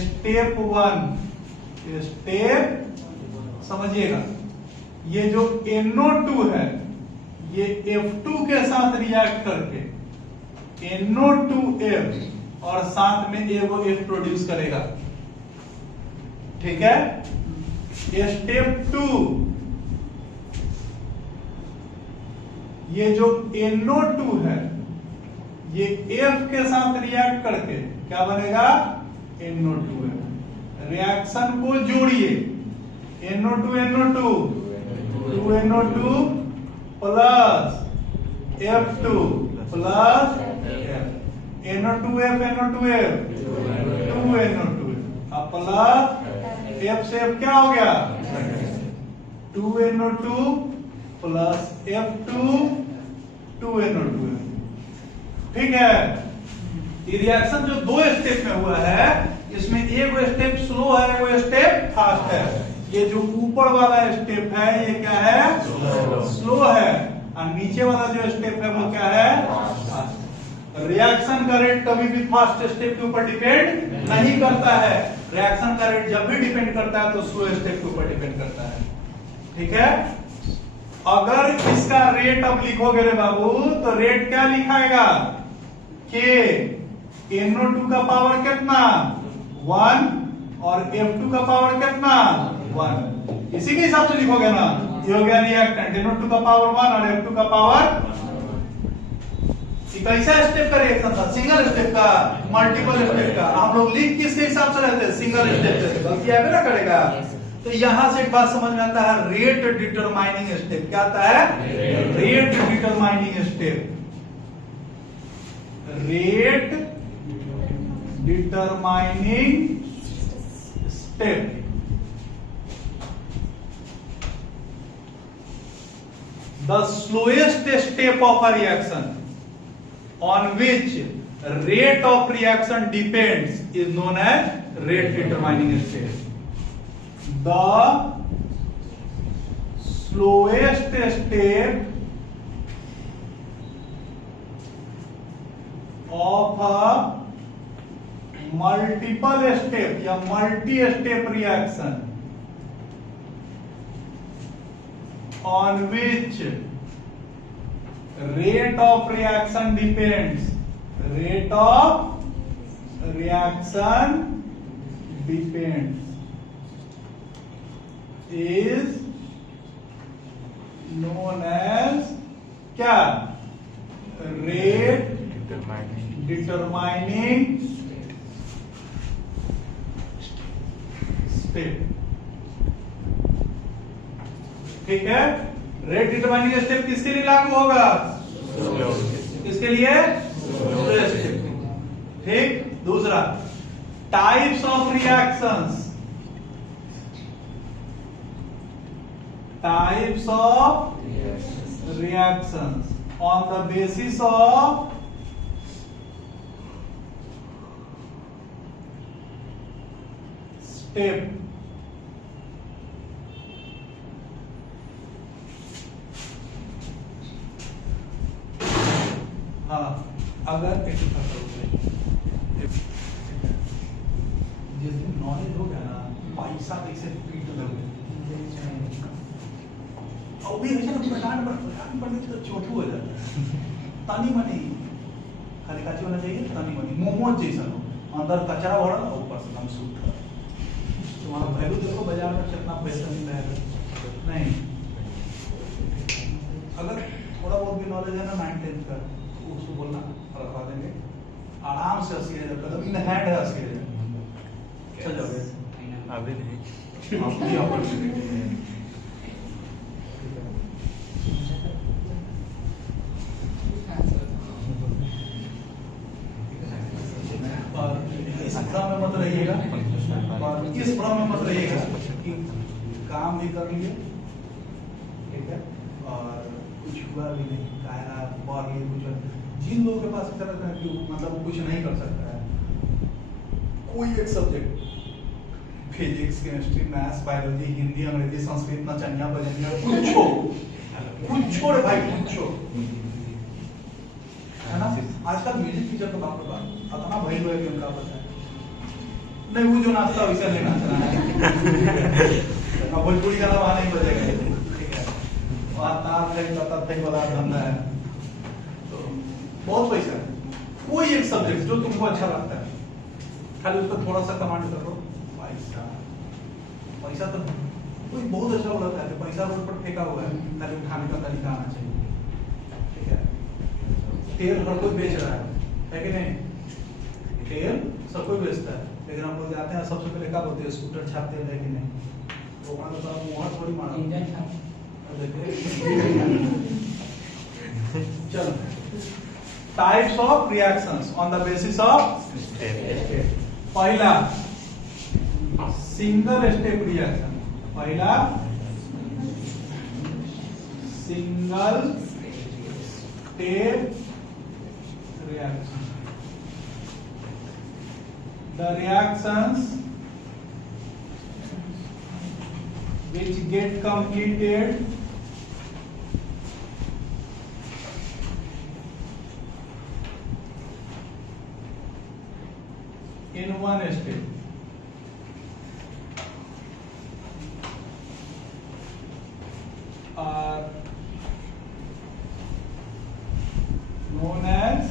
स्टेप 1, स्टेप समझिएगा, ये जो NO2 है ये F2 के साथ रिएक्ट करके NO2F और साथ में एगो F प्रोड्यूस करेगा। ठीक है? स्टेप 2, ये जो NO2 है ये F के साथ रिएक्ट करके क्या बनेगा? NO2F। रिएक्शन को जोड़िए, NO2 2NO2 plus F2 plus NO2F 2NO2 अब प्लस F से F क्या हो गया? 2NO2 plus F2 2NO2। ठीक है? ये रिएक्शन जो दो स्टेप में हुआ है, इसमें एक स्टेप स्लो है, वो स्टेप फास्ट है। ये जो ऊपर वाला स्टेप है ये क्या है? स्लो है, और नीचे वाला जो स्टेप है वो क्या है? फास्ट। रिएक्शन का रेट कभी भी फास्ट स्टेप के ऊपर डिपेंड नहीं करता है। रिएक्शन का रेट जब भी डिपेंड करता है तो स्लो स्टेप के ऊपर डिपेंड करता है। ठीक है? अगर इसका रेट अब लिखोगे रे बाबू, तो रेट क्या लिखाएगा? के NO2 का पावर कितना? 1 और F2 का पावर कितना? 1। इसी के हिसाब से लिखोगे ना। ये हो गया रिएक्टेंट, NO2 का पावर 1 और F2 का पावर। कैसा स्टेप का रिएक्शन था? सिंगल स्टेप का, मल्टीपल स्टेप का। हम लोग लिख किसके हिसाब से रहते हैं? सिंगल स्टेप से। गलती आगे ना करेगा। तो यहां से एक बात समझ में आता है, रेट डिटरमाइनिंग स्टेप। क्या आता है? Rate determining step. Rate determining step. The slowest step of a reaction on which rate of reaction depends is known as rate determining step. The slowest step of a multiple step या multi step reaction on which rate of reaction depends, rate of reaction depends is known as क्या? rate determining step। ठीक है? Rate determining step किसके लिए लागू होगा? किसके लिए? ठीक। दूसरा, types of reactions. Types of reactions on the basis of step. हाँ, अगर जिस दिन नॉलेज हो गया ना, पैसा कैसे पीट दोगे। और भी ऐसा प्रकार बढ़ने तो छोटू हो जाता है। तानी मनी खाली काची होना चाहिए, तानी मनी मोमोज जैसा हो, अंदर कचरा भरा और ऊपर से हम सूट। तुम्हारा वैल्यू देखो बाजार में कितना पैसा मिल रहा है। नहीं, अगर थोड़ा बहुत भी नॉलेज है ना 9-10 का, उसको बोलना रखवा देंगे आराम से। 80,000 कदम इन हैंड है। 80,000 चल जाओगे। अभी नहीं, आपकी अपॉर्चुनिटी है। भ्रम में मत रहिएगा और इस भ्रम में मत रहिएगा कि काम भी कर लिए, ठीक है, और कुछ हुआ भी नहीं, कायरा पढ़ लिए कुछ। जिन लोगों के पास इतना है कि मतलब वो कुछ नहीं कर सकता है, कोई एक subject physics, chemistry, maths, biology, Hindi, अंग्रेजी, संस्कृत, नचनिया बजनिया, कुछ छोड़ भाई, कुछ छोड़, है ना। आजकल म्यूजिक टीचर तो बाप रे बाप इतना भय है कि उनका पता है नहीं, वो जो नाचता वैसे नहीं नाचना है, अब भोजपुरी गाना वहां नहीं बजेगा, ठीक है, वहां ताल फेंक लता फेंक वाला धंधा है, तो बहुत पैसा है। कोई एक सब्जेक्ट जो तुमको अच्छा लगता है, खाली उसको थोड़ा सा कमांड करो, पैसा तो कोई बहुत अच्छा लगता है, पैसा रोड पर फेंका हुआ है, खाली उठाने का तरीका आना चाहिए, ठीक है। तेल हर कोई बेच रहा है कि नहीं, तेल सब कोई बेचता है, लेकिन हम लोग जाते हैं सबसे पहले क्या बोलते हैं, स्कूटर छापते हैं कि नहीं, तो वहां तो सारा मुंह थोड़ी मारा इंजन छाप। चलो, types of reactions on the basis of पहला सिंगल स्टेप रिएक्शन, पहला single step reaction. The reactions which get completed in one step are known as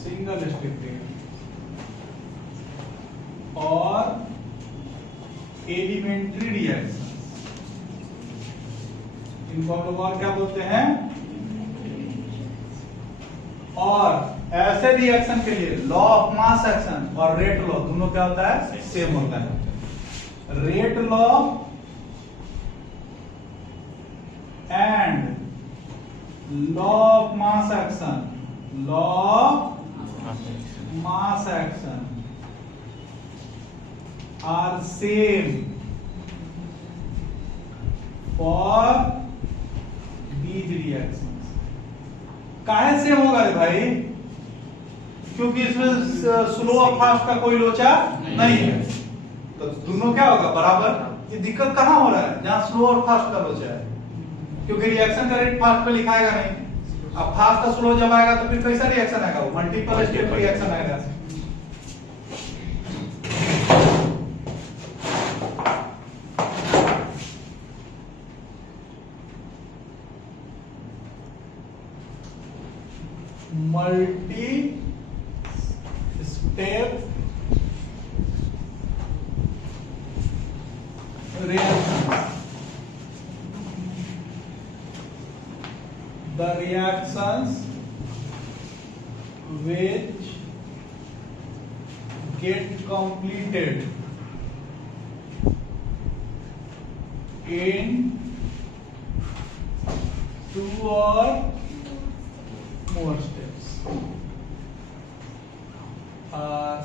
single step reaction or elementary reaction, इनको हम लोग और क्या बोलते हैं, और ऐसे रिएक्शन के लिए लॉ ऑफ मास एक्शन और रेट लॉ दोनों क्या होता है, सेम होता है। Rate law and law of mass action, law of mass action are same for these reactions। काहे सेम होगा रे भाई, क्योंकि इसमें स्लो और फास्ट का कोई लोचा नहीं है, तो दोनों क्या होगा, बराबर। ये दिक्कत कहां हो रहा है, जहां स्लो और फास्ट का लोचा है, क्योंकि रिएक्शन का रेट फास्ट पे लिखाएगा नहीं, अब फास्ट का स्लो जब आएगा तो फिर कैसा रिएक्शन आएगा, वो मल्टीपल स्टेप रिएक्शन आएगा। Multi step reactions, the reactions which get completed in 2 or more steps are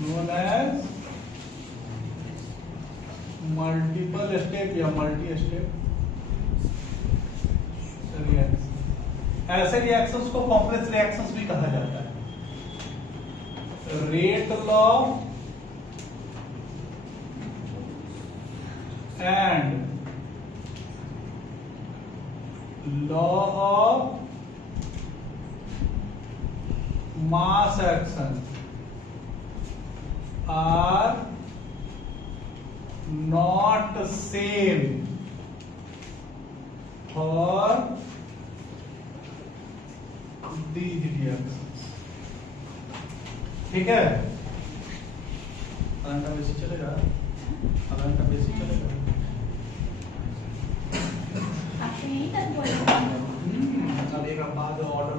known as multiple step या मल्टी स्टेप रिएक्शन। ऐसे रिएक्शंस को कॉम्प्लेक्स रिएक्शंस भी कहा जाता है। Rate law and law of mass action are not same for these reactions। ठीक है, आधा घंटा बेसिक चलेगा, आधा घंटा बेसिक चलेगा। आपसे यही तक बोल रहा हूँ। अब एक बाद ऑर्डर